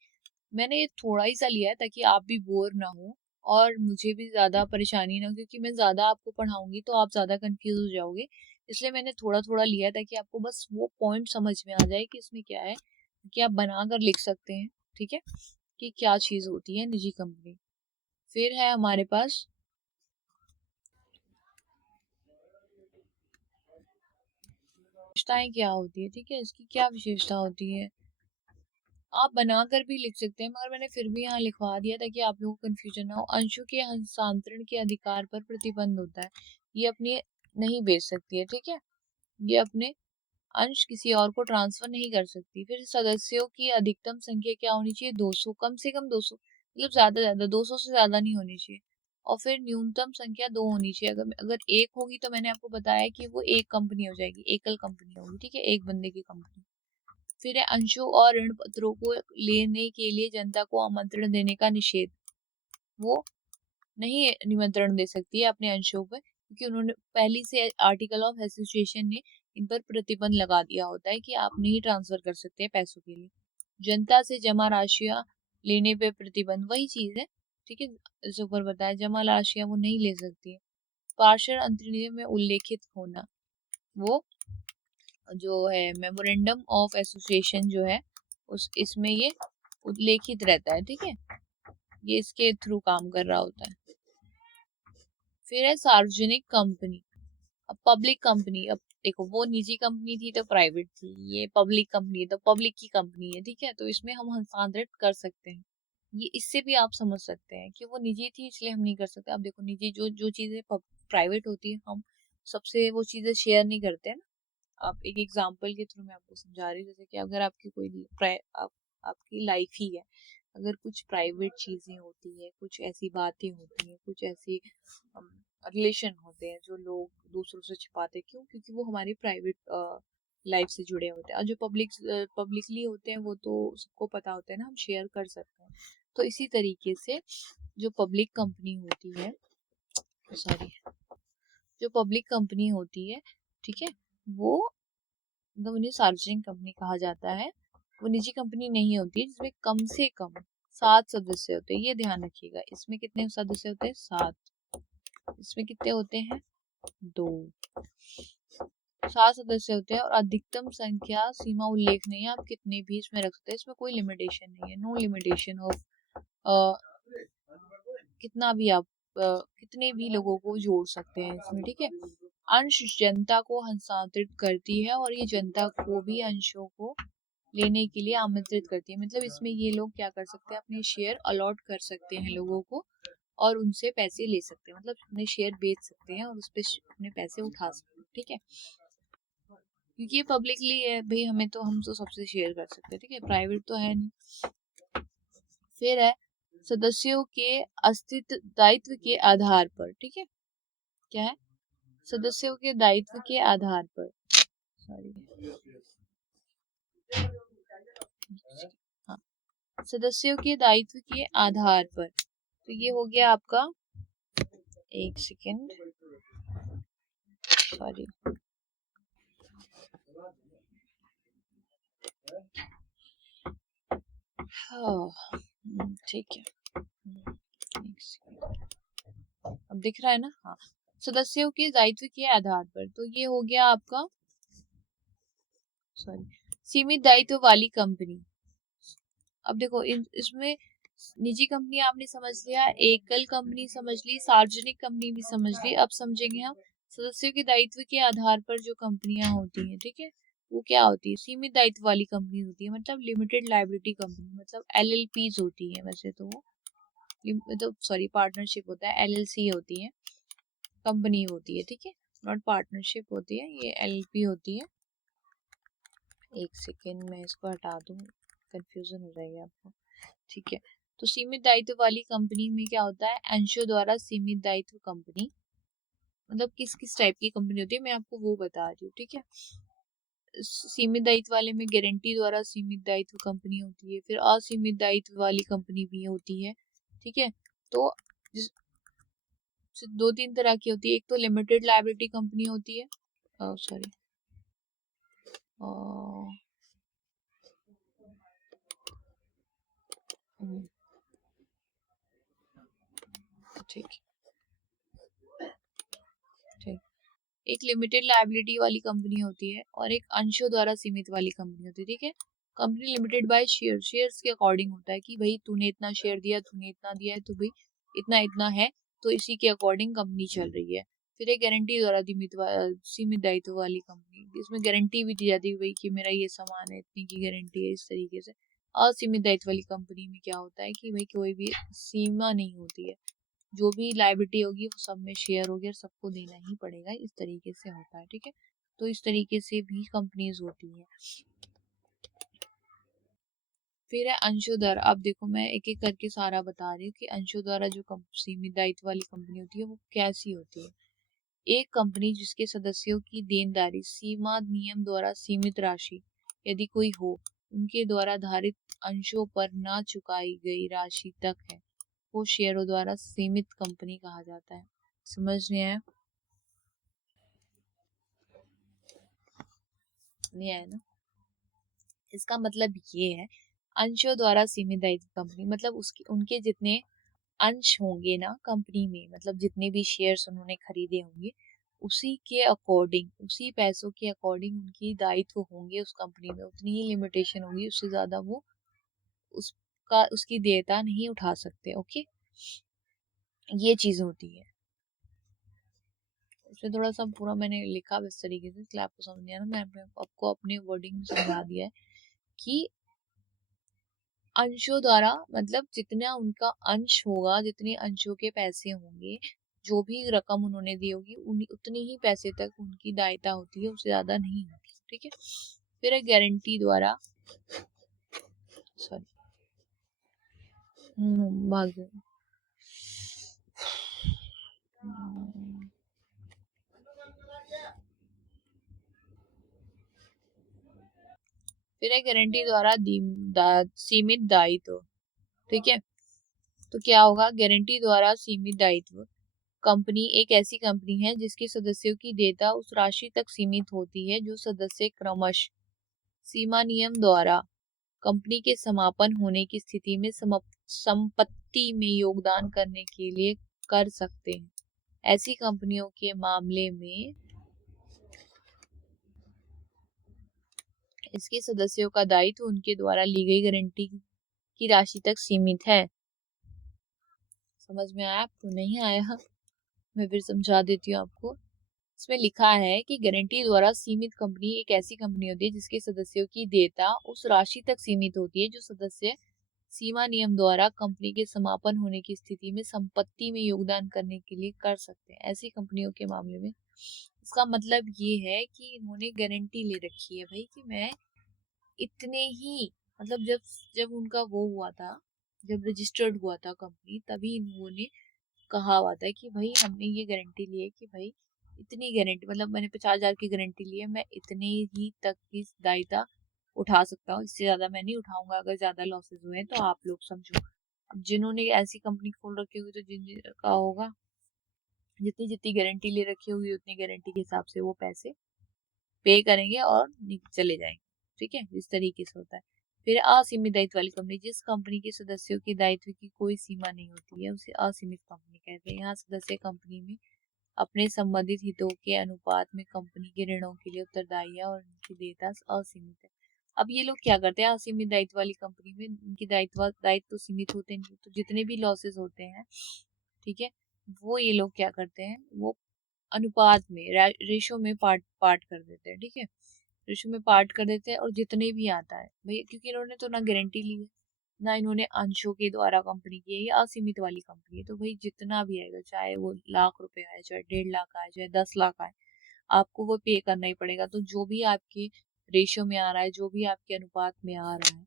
मैंने ये थोड़ा ही सा लिया है ताकि आप भी बोर ना हो और मुझे भी ज्यादा परेशानी ना हो, क्योंकि मैं ज्यादा आपको पढ़ाऊंगी तो आप ज्यादा कंफ्यूज हो जाओगे। इसलिए मैंने थोड़ा थोड़ा लिया है ताकि आपको बस वो पॉइंट समझ में आ जाए कि इसमें क्या है, कि आप बना कर लिख सकते हैं। ठीक है, कि क्या चीज होती है निजी कंपनी। फिर है हमारे पास विशेषताएं क्या होती है। ठीक है, इसकी क्या विशेषता होती है, आप बनाकर भी लिख सकते हैं, मगर मैंने फिर भी यहाँ लिखवा दिया ताकि आप लोगों को कंफ्यूजन ना हो। अंशों के हस्तांतरण के अधिकार पर प्रतिबंध होता है, ये अपने नहीं बेच सकती है। ठीक है, ये अपने अंश किसी और को ट्रांसफर नहीं कर सकती। फिर सदस्यों की अधिकतम संख्या क्या होनी चाहिए, 200, कम से कम 200, मतलब ज्यादा 200 से ज्यादा नहीं होनी चाहिए। और फिर न्यूनतम संख्या 2 होनी चाहिए। अगर अगर एक होगी तो मैंने आपको बताया कि वो एक कंपनी हो जाएगी, एकल कंपनी होगी। ठीक है, एक बंदे की कंपनी। फिर है अंशों और ऋण पत्रों को लेने के लिए जनता को आमंत्रण देने का निषेध। वो नहीं निमंत्रण दे सकती है अपने अंशों पर, क्योंकि उन्होंने पहली से आर्टिकल ऑफ एसोसिएशन ने इन पर प्रतिबंध लगा दिया होता है कि आप नहीं ट्रांसफर कर सकते हैं पैसों के लिए। जनता से जमा राशियां लेने पे प्रतिबंध, वही चीज है, ठीक है, इस ऊपर बताया जमा राशियां वो नहीं ले सकती है। पार्षद अंतर्नियम में उल्लेखित होना, वो जो है मेमोरेंडम ऑफ एसोसिएशन जो है उस इसमें ये उल्लेखित रहता है, ठीक है, ये इसके थ्रू काम कर रहा होता है। फिर है सार्वजनिक कंपनी। अब पब्लिक कंपनी, अब देखो वो निजी कंपनी थी तो प्राइवेट थी, ये पब्लिक कंपनी है तो पब्लिक की कंपनी है, ठीक है, तो इसमें हम हस्तांतरित कर सकते हैं। ये इससे भी आप समझ सकते हैं कि वो निजी थी इसलिए हम नहीं कर सकते। अब देखो निजी जो जो चीजें प्राइवेट होती है हम सबसे वो चीजें शेयर नहीं करते हैं ना। आप एक एग्जांपल के थ्रू मैं आपको समझा रही हूँ, जैसे कि अगर आपकी आपकी लाइफ ही है, अगर कुछ प्राइवेट चीजें होती है, कुछ ऐसी बातें होती हैं, कुछ ऐसी रिलेशन होते हैं जो लोग दूसरों से छिपाते हैं, क्यों? क्योंकि वो हमारी प्राइवेट लाइफ से जुड़े होते हैं। और जो पब्लिकली होते हैं वो तो सबको पता होता है ना, हम शेयर कर सकते हैं। तो इसी तरीके से जो पब्लिक कंपनी होती है, सॉरी, जो पब्लिक कंपनी होती है, ठीक है, वो मतलब उन्हें सार्वजनिक कंपनी कहा जाता है। वो निजी कंपनी नहीं होती है जिसमें कम से कम 7 सदस्य होते हैं। ये ध्यान रखिएगा, इसमें कितने सदस्य होते हैं? 7। इसमें कितने होते हैं? 2। 7 सदस्य होते हैं और अधिकतम संख्या सीमा उल्लेख नहीं है, आप कितने भी इसमें रख सकते हैं, इसमें कोई लिमिटेशन नहीं है, नो लिमिटेशन ऑफ कितना भी आप कितने भी लोगों को जोड़ सकते हैं इसमें, ठीक है। अंश जनता को हस्तांतरित करती है और ये जनता को भी अंशों को लेने के लिए आमंत्रित करती है। मतलब इसमें ये लोग क्या कर सकते हैं, अपने शेयर अलॉट कर सकते हैं लोगों को और उनसे पैसे ले सकते हैं, मतलब अपने शेयर बेच सकते हैं और उस पर अपने पैसे उठा सकते हैं, ठीक है, क्योंकि ये पब्लिकली है भाई, हमें तो हम तो सबसे शेयर कर सकते हैं, ठीक है, प्राइवेट तो है नहीं। फिर है सदस्यों के अस्तित्व दायित्व के आधार पर, ठीक है, क्या है? सदस्यों के दायित्व के आधार पर, सॉरी, हाँ, सदस्यों के दायित्व के आधार पर, तो ये हो गया आपका, एक सेकेंड, सॉरी, हाँ, ठीक है, एक सेकेंड, अब दिख रहा है ना? हाँ, सदस्यों के दायित्व के आधार पर, तो ये हो गया आपका, सॉरी, सीमित दायित्व वाली कंपनी। अब देखो इसमें निजी कंपनी आपने समझ लिया, एकल कंपनी समझ ली, सार्वजनिक कंपनी भी समझ ली। अब समझेंगे हम सदस्यों के दायित्व के आधार पर जो कंपनियां होती हैं, ठीक है, वो क्या होती है? सीमित दायित्व वाली कंपनी होती है, मतलब लिमिटेड लायबिलिटी कंपनी, मतलब LLPs होती है वैसे तो वो, मतलब सॉरी पार्टनरशिप होता है, LLC होती है, कंपनी होती है, ठीक है, नॉट पार्टनरशिप होती है, ये LLP होती है। एक सेकेंड में इसको हटा दूं, कंफ्यूजन हो जाएगी आपको, ठीक है। तो सीमित दायित्व वाली कंपनी में क्या होता है? अंशों द्वारा सीमित दायित्व कंपनी, मतलब किस किस टाइप की कंपनी होती है मैं आपको वो बता रही हूँ, ठीक है। सीमित दायित्व वाले में गारंटी द्वारा सीमित दायित्व कंपनी होती है, फिर असीमित दायित्व वाली कंपनी भी होती है, ठीक है। तो दो तीन तरह की होती है, एक तो लिमिटेड लायबिलिटी कंपनी होती है, सॉरी, ठीक, ठीक, एक लिमिटेड लायबिलिटी वाली कंपनी होती है और एक अंशों द्वारा सीमित वाली कंपनी होती है, ठीक है। Company limited by share, shares के अकॉर्डिंग होता है कि भाई तूने इतना शेयर दिया, तूने इतना दिया है, तो भाई इतना इतना है, तो इसी के अकॉर्डिंग कंपनी चल रही है। फिर एक गारंटी द्वारा सीमित दायित्व वाली कंपनी, इसमें गारंटी भी दी जाती है भाई कि मेरा ये सामान है, इतनी की गारंटी है, इस तरीके से। असीमित दायित्व वाली कंपनी में क्या होता है कि भाई कोई भी सीमा नहीं होती है, जो भी लायबिलिटी होगी वो सब में शेयर होगी और सबको देना ही पड़ेगा, इस तरीके से होता है, ठीक है। तो इस तरीके से भी कंपनीज होती हैं। फिर है अंशोधर। अब देखो मैं एक एक करके सारा बता रही हूँ कि अंशोधर जो सीमित दायित्व वाली कंपनी होती है वो कैसी होती है। एक कंपनी जिसके सदस्यों की देनदारी सीमा नियम द्वारा सीमित राशि यदि कोई हो, उनके द्वारा धारित अंशों पर ना चुकाई गई राशि तक है, वो शेयरों द्वारा सीमित कंपनी कहा जाता है। समझ नहीं आया? नहीं आया ना? इसका मतलब ये है, अंशों द्वारा सीमित दायित्व कंपनी मतलब उसके उनके जितने अंश होंगे ना कंपनी में, मतलब जितने भी शेयर्स उन्होंने खरीदे होंगे, उसी के अकॉर्डिंग, उसी पैसों के अकॉर्डिंग उनकी दायित्व होंगे उस कंपनी में, उतनी ही लिमिटेशन होगी, उससे ज्यादा वो उसकी देयता नहीं उठा सकते। ओके, ये चीज होती है। इसमें थोड़ा सा पूरा मैंने लिखा इस तरीके से, इसलिए आपको समझ नहीं आया ना, मैं आपको अपने वर्डिंग में समझा दिया है कि अंशों द्वारा मतलब जितना उनका अंश होगा, जितने अंशों के पैसे होंगे, जो भी रकम उन्होंने दी होगी, उतनी ही पैसे तक उनकी दायित्व होती है, उससे ज्यादा नहीं होती। ठीक है, फिर है गारंटी द्वारा, सॉरी भाग गए। फिर है गारंटी द्वारा सीमित दायित्व। ठीक है, तो क्या होगा, गारंटी द्वारा सीमित दायित्व कंपनी एक ऐसी कंपनी है जिसके सदस्यों की देयता उस राशि तक सीमित होती है जो सदस्य क्रमश सीमा नियम द्वारा कंपनी के समापन होने की स्थिति में संपत्ति में योगदान करने के लिए कर सकते हैं। ऐसी कंपनियों के मामले में इसके सदस्यों का दायित्व उनके द्वारा ली गई गारंटी की राशि तक सीमित है। समझ में आया? आपको नहीं आया? मैं फिर समझा देती हूँ आपको। इसमें लिखा है कि गारंटी द्वारा सीमित कंपनी एक ऐसी कंपनी होती है जिसके सदस्यों की देयता उस राशि तक सीमित होती है जो सदस्य सीमा नियम द्वारा कंपनी के समापन होने की स्थिति में संपत्ति में योगदान करने के लिए कर सकते हैं। ऐसी कंपनियों के मामले में इसका मतलब ये है कि इन्होंने गारंटी ले रखी है भाई कि मैं इतने ही, मतलब जब जब उनका वो हुआ था, जब रजिस्टर्ड हुआ था कंपनी, तभी इन्होंने कहा हुआ था कि भाई हमने ये गारंटी ली है कि भाई इतनी गारंटी, मतलब मैंने 50,000 की गारंटी ली है, मैं इतने ही तक की दायित्व उठा सकता हूँ, इससे ज्यादा मैं नहीं उठाऊंगा। अगर ज्यादा लॉसेस हुए तो आप लोग समझो। अब जिन्होंने ऐसी कंपनी खोल रखी होगी तो जिन का होगा, जितनी जितनी गारंटी ले रखी होगी उतनी गारंटी के हिसाब से वो पैसे पे करेंगे और चले जाएंगे। ठीक है, इस तरीके से होता है। फिर असीमित दायित्व वाली कंपनी, जिस कंपनी के सदस्यों के दायित्व की कोई सीमा नहीं होती है, उसे असीमित कंपनी कहते हैं। यहाँ सदस्य कंपनी में अपने संबंधित हितों के अनुपात में कंपनी के ऋणों के लिए उत्तरदायी है और उनकी देयता असीमित है। अब ये लोग क्या करते हैं, असीमित दायित्व वाली कंपनी में उनकी दायित्व तो सीमित होते नहीं, तो जितने भी लॉसेस होते हैं, ठीक है, वो ये लोग क्या करते हैं, वो अनुपात में रेशो में पार्ट पार्ट कर देते हैं। ठीक है, रेशो में पार्ट कर देते हैं, और जितने भी आता है भाई, क्योंकि इन्होंने तो ना गारंटी ली है ना इन्होंने अंशों के द्वारा कंपनी की है, ये असीमित वाली कंपनी है, तो भाई जितना भी आएगा, चाहे वो लाख रुपए आए, चाहे 1.5 लाख आए, चाहे 10 लाख आए, आपको वो पे करना ही पड़ेगा। तो जो भी आपके रेशियो में आ रहा है, जो भी आपके अनुपात में आ रहा है,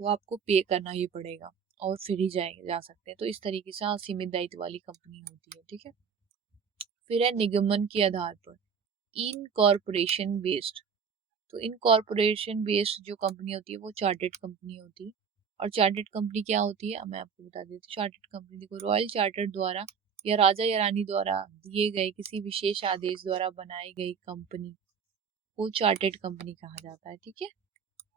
वो आपको पे करना ही पड़ेगा, और फिर ही जा सकते हैं। तो इस तरीके से असीमित दायित्व वाली कंपनी होती है। ठीक है, फिर है निगमन के आधार पर इनकॉर्पोरेशन बेस्ड। तो इनकॉर्पोरेशन बेस्ड जो कंपनी होती है वो चार्टेड कंपनी होती है। और चार्टेड कंपनी क्या होती है, अब मैं आपको बता देती हूँ। चार्टेड कंपनी देखो, रॉयल चार्टर द्वारा या राजा या रानी द्वारा दिए गए किसी विशेष आदेश द्वारा बनाई गई कंपनी को चार्टेड कंपनी कहा जाता है। ठीक है,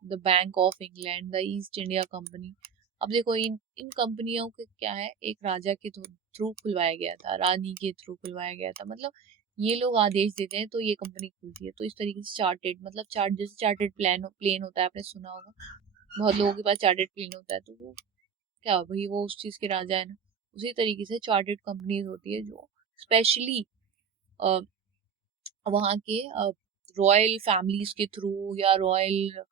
the bank of England, the east India company. अब देखो, इन इन कंपनियों के क्या है, एक राजा के थ्रू खुलवाया गया था, रानी के थ्रू खुलवाया गया था, मतलब ये लोग आदेश देते हैं तो ये कंपनी खुलती है। तो इस तरीके से चार्टेड, मतलब चार्ट जैसे चार्टेड प्लेन होता है, आपने सुना होगा, बहुत लोगों के पास चार्टेड प्लेन होता है, तो वो क्या हो भाई, वो उस चीज के राजा है ना। उसी तरीके से चार्टेड कंपनीज होती है जो स्पेशली वहाँ के रॉयल फैमिलीज के थ्रू या रॉयल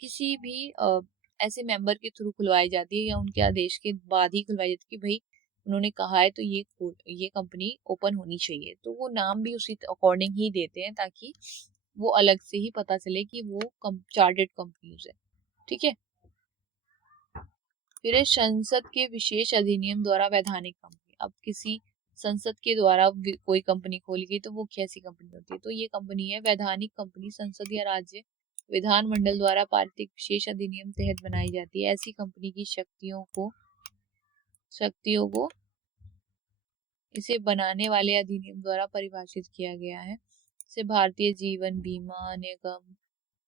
किसी भी ऐसे मेंबर के थ्रू खुलवाई जाती है, या उनके आदेश के बाद ही खुलवाई जाती है कि भाई उन्होंने कहा है तो ये कंपनी ओपन होनी चाहिए। तो वो नाम भी उसी अकॉर्डिंग ही देते हैं, ताकि वो अलग से ही पता चले कि वो चार्टेड कंपनीज है। ठीक है, फिर संसद के विशेष अधिनियम द्वारा वैधानिक कंपनी। अब किसी संसद के द्वारा कोई कंपनी खोली गई तो वो कैसी कंपनी होती है, तो ये कंपनी है वैधानिक कंपनी। संसद या राज्य विधानमंडल द्वारा पारित एक विशेष अधिनियम तहत बनाई जाती है। ऐसी कंपनी की शक्तियों को इसे बनाने वाले अधिनियम द्वारा परिभाषित किया गया है। जैसे भारतीय जीवन बीमा निगम,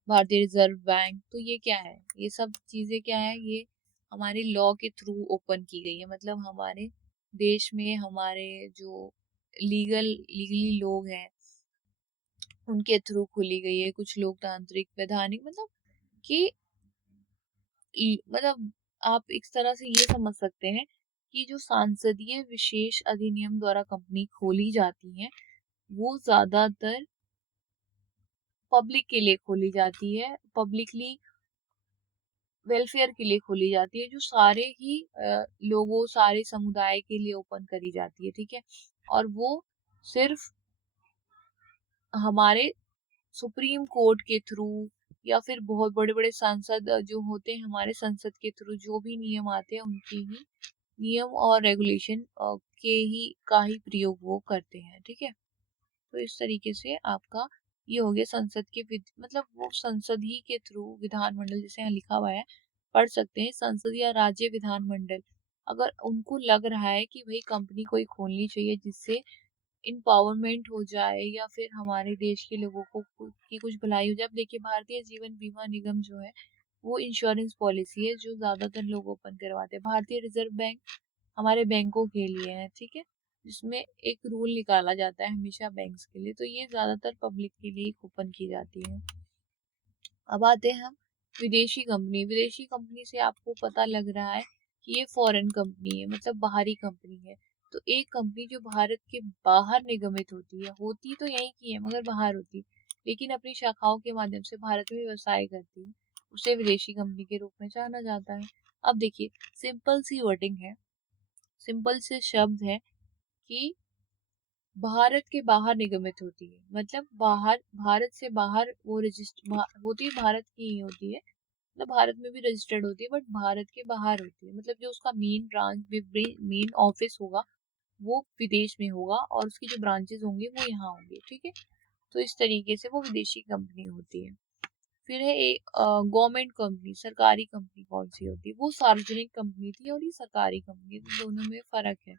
भारतीय रिजर्व बैंक, तो ये क्या है, ये सब चीजें क्या है, ये हमारे लॉ के थ्रू ओपन की गई है। मतलब हमारे देश में हमारे जो लीगली लोग हैं उनके थ्रू खुली गई है। कुछ लोकतांत्रिक वैधानिक मतलब कि मतलब आप इस तरह से ये समझ सकते हैं कि जो सांसदीय विशेष अधिनियम द्वारा कंपनी खोली जाती है वो ज्यादातर पब्लिक के लिए खोली जाती है, पब्लिकली वेलफेयर के लिए खोली जाती है, जो सारे ही लोगों सारे समुदाय के लिए ओपन करी जाती है, ठीक है। और वो सिर्फ हमारे सुप्रीम कोर्ट के थ्रू या फिर बहुत बड़े बड़े सांसद जो होते हैं हमारे संसद के थ्रू जो भी नियम आते हैं उनके ही नियम और रेगुलेशन के ही का ही प्रयोग वो करते हैं, ठीक है। तो इस तरीके से आपका ये हो गया संसद के मतलब वो संसद ही के थ्रू विधानमंडल जैसे यहाँ लिखा हुआ है पढ़ सकते हैं। संसद या राज्य विधानमंडल अगर उनको लग रहा है कि भाई कंपनी कोई खोलनी चाहिए जिससे इम्पावरमेंट हो जाए या फिर हमारे देश के लोगों को की कुछ भलाई हो जाए। अब देखिए भारतीय जीवन बीमा निगम जो है वो इंश्योरेंस पॉलिसी है जो ज्यादातर लोग ओपन करवाते हैं। भारतीय रिजर्व बैंक हमारे बैंकों के लिए है, ठीक है, जिसमें एक रूल निकाला जाता है हमेशा बैंक्स के लिए, तो ये ज्यादातर पब्लिक के लिए ओपन की जाती है। अब आते हैं हम विदेशी कंपनी। विदेशी कंपनी से आपको पता लग रहा है कि ये फॉरेन कंपनी है, मतलब बाहरी कंपनी है। तो एक कंपनी जो भारत के बाहर निगमित होती तो यहीं की है मगर बाहर होती, लेकिन अपनी शाखाओं के माध्यम से भारत में व्यवसाय करती है, उसे विदेशी कंपनी के रूप में जाना जाता है। अब देखिए सिंपल सी वर्डिंग है, सिंपल से शब्द है कि भारत के बाहर निगमित होती है, मतलब बाहर भारत से बाहर वो रजिस्टर होती है, भारत की ही होती है, मतलब भारत में भी रजिस्टर्ड होती है बट भारत के बाहर होती है। मतलब जो उसका मेन ब्रांच मेन ऑफिस होगा वो विदेश में होगा और उसकी जो ब्रांचेस होंगे वो यहाँ होंगे, ठीक है। तो इस तरीके से वो विदेशी कंपनी होती है। फिर है एक गवर्नमेंट कंपनी, सरकारी कंपनी कौन सी होती है, वो सार्वजनिक कंपनी थी और ये सरकारी कंपनी, तो दोनों में फर्क है।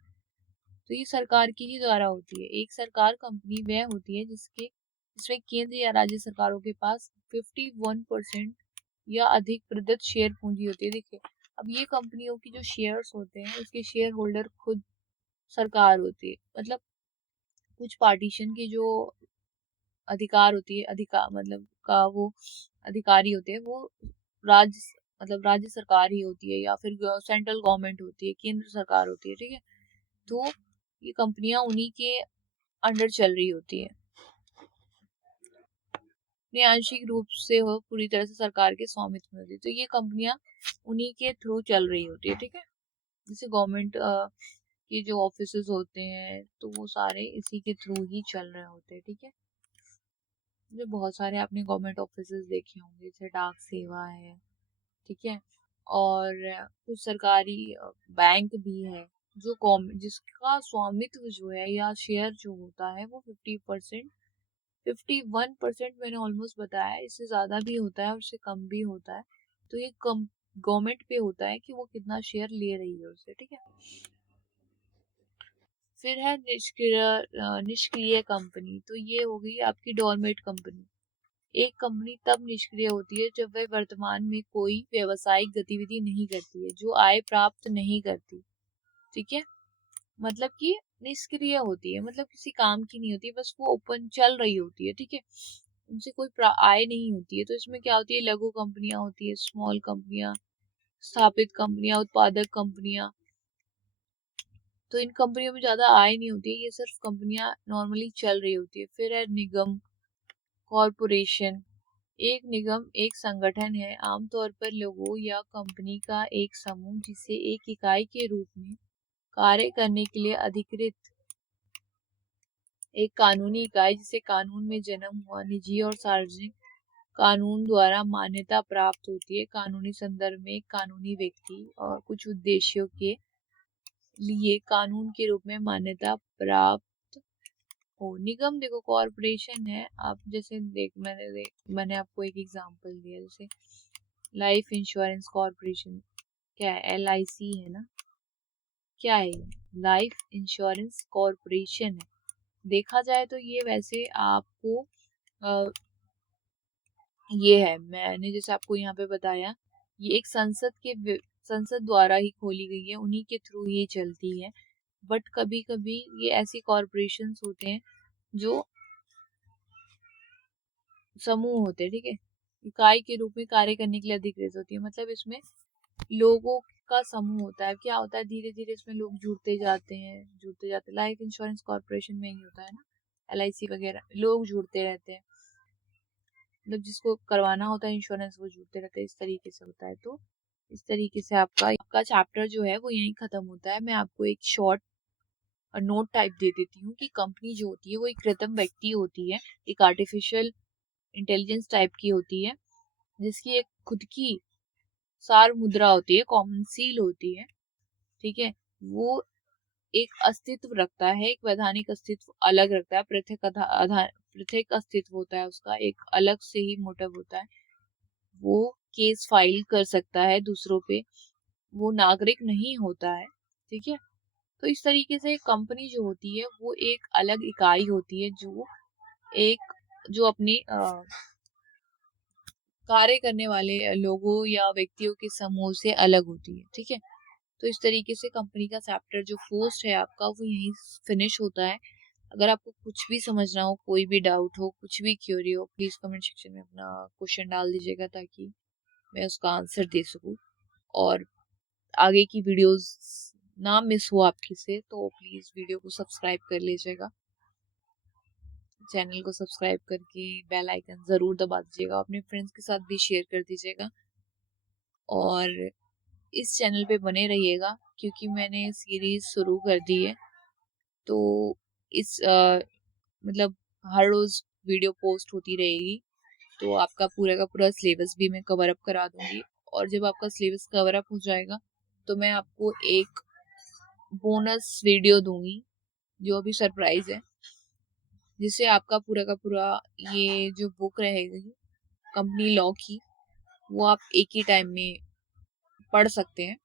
तो ये सरकार की ही द्वारा होती है। एक सरकार कंपनी वह होती है जिसमें केंद्र या राज्य सरकारों के पास 51% या अधिक प्रदत्त शेयर पूंजी होती है। देखिए अब ये कंपनियों की जो शेयर्स होते हैं उसके शेयर होल्डर खुद सरकार होती है। मतलब कुछ पार्टीशन की जो अधिकार होती है, अधिकार मतलब का वो अधिकारी होते हैं वो राज्य मतलब राज्य सरकार ही होती है या फिर सेंट्रल गवर्नमेंट होती है, केंद्र सरकार होती है, ठीक है। तो ये कंपनियां उन्हीं के अंडर चल रही होती है, ये आंशिक रूप से हो पूरी तरह से सरकार के स्वामित्व में होती है। तो ये कंपनियां उन्हीं के थ्रू चल रही होती है, ठीक है। जैसे गवर्नमेंट के जो ऑफिसेज होते हैं तो वो सारे इसी के थ्रू ही चल रहे होते हैं, ठीक है। जो बहुत सारे आपने गवर्नमेंट ऑफिसेज देखे होंगे जैसे डाक सेवा है, ठीक है, और कुछ सरकारी बैंक भी है जो जिसका स्वामित्व जो है या शेयर जो होता है वो 51% मैंने ऑलमोस्ट बताया, इससे ज्यादा भी होता है और इससे कम भी होता है। तो ये कम गवर्नमेंट पे होता है कि वो कितना शेयर ले रही है उससे, ठीक है। फिर है निष्क्रिय कंपनी, तो ये हो गई आपकी डोरमेट कंपनी। एक कंपनी तब निष्क्रिय होती है जब वह वर्तमान में कोई व्यावसायिक गतिविधि नहीं करती है, जो आय प्राप्त नहीं करती, ठीक है। मतलब कि निष्क्रिय होती है, मतलब किसी काम की नहीं होती, बस वो ओपन चल रही होती है, ठीक है, उनसे कोई आय नहीं होती है। तो इसमें क्या होती है, लघु कंपनियां होती है, स्मॉल कंपनियां, स्थापित कंपनियां, उत्पादक कंपनियां। तो इन कंपनियों में ज्यादा आय नहीं होती है, ये सिर्फ कंपनियां नॉर्मली चल रही होती है। फिर है निगम, कॉरपोरेशन। एक निगम एक संगठन है, आमतौर पर लोगों या कंपनी का एक समूह जिसे एक इकाई के रूप में कार्य करने के लिए अधिकृत एक कानूनी इकाई जिसे कानून में जन्म हुआ निजी और सार्वजनिक कानून द्वारा मान्यता प्राप्त होती है। कानूनी संदर्भ में कानूनी व्यक्ति और कुछ उद्देश्यों के लिए कानून के रूप में मान्यता प्राप्त निगम देखो कॉरपोरेशन है। आप जैसे मैंने आपको एक एग्जांपल दिया, जैसे लाइफ इंश्योरेंस कॉरपोरेशन, क्या है, LIC है ना, क्या है ये, लाइफ इंश्योरेंस कॉरपोरेशन है। देखा जाए तो ये वैसे आपको अ, ये है, मैंने जैसे आपको यहाँ पे बताया, ये एक संसद द्वारा ही खोली गई है, उन्हीं के थ्रू ये चलती है। बट कभी कभी ये ऐसी कॉरपोरेशंस होते हैं जो समूह होते हैं, ठीक है, इकाई के रूप में कार्य करने के लिए अधिकृत होती है। मतलब इसमें लोगों का समूह होता है। क्या होता है, धीरे धीरे इसमें लोग जुड़ते जाते हैं। लाइफ इंश्योरेंस कॉर्पोरेशन में ही होता है ना, LIC वगैरह, लोग जुड़ते रहते हैं। मतलब जिसको करवाना होता है इंश्योरेंस वो जुड़ते रहते हैं, इस तरीके से होता है। तो इस तरीके से आपका चैप्टर जो है वो यहीं खत्म होता है। मैं आपको एक शॉर्ट नोट टाइप दे देती हूँ कि कंपनी जो होती है वो एक कृत्रिम व्यक्ति होती है, एक आर्टिफिशियल इंटेलिजेंस टाइप की होती है, जिसकी एक खुद की सार मुद्रा होती है, कॉमन सील होती है, ठीक है। वो एक अस्तित्व रखता है, एक वैधानिक अस्तित्व अलग रखता है, पृथक अस्तित्व होता है उसका, एक अलग से ही मोटिव होता है। वो केस फाइल कर सकता है दूसरों पे, वो नागरिक नहीं होता है, ठीक है। तो इस तरीके से कंपनी जो होती है वो एक अलग इकाई होती है, जो अपनी कार्य करने वाले लोगों या व्यक्तियों के समूह से अलग होती है, ठीक है। तो इस तरीके से कंपनी का चैप्टर जो फर्स्ट है आपका वो यहीं फिनिश होता है। अगर आपको कुछ भी समझना हो, कोई भी डाउट हो, कुछ भी क्यूरी हो, प्लीज कमेंट सेक्शन में अपना क्वेश्चन डाल दीजिएगा ताकि मैं उसका आंसर दे सकूं। और आगे की वीडियोस ना मिस हो आपकी से तो प्लीज वीडियो को सब्सक्राइब कर लीजिएगा, चैनल को सब्सक्राइब करके बेल आइकन जरूर दबा दीजिएगा, अपने फ्रेंड्स के साथ भी शेयर कर दीजिएगा। और इस चैनल पे बने रहिएगा क्योंकि मैंने सीरीज शुरू कर दी है। तो इस मतलब हर रोज वीडियो पोस्ट होती रहेगी, तो आपका पूरा का पूरा सिलेबस भी मैं कवर अप करा दूंगी। और जब आपका सिलेबस कवर अप हो जाएगा तो मैं आपको एक बोनस वीडियो दूंगी जो अभी सरप्राइज है, जिससे आपका पूरा का पूरा ये जो बुक रहेगी कंपनी लॉ की, वो आप एक ही टाइम में पढ़ सकते हैं।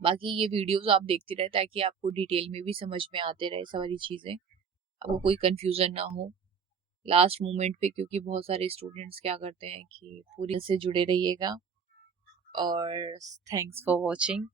बाकी ये वीडियोस आप देखते रहे ताकि आपको डिटेल में भी समझ में आते रहे सारी चीजें, आपको कोई कंफ्यूजन ना हो लास्ट मोमेंट पे, क्योंकि बहुत सारे स्टूडेंट्स क्या करते हैं कि पूरी से जुड़े रहिएगा। और थैंक्स फॉर वॉचिंग।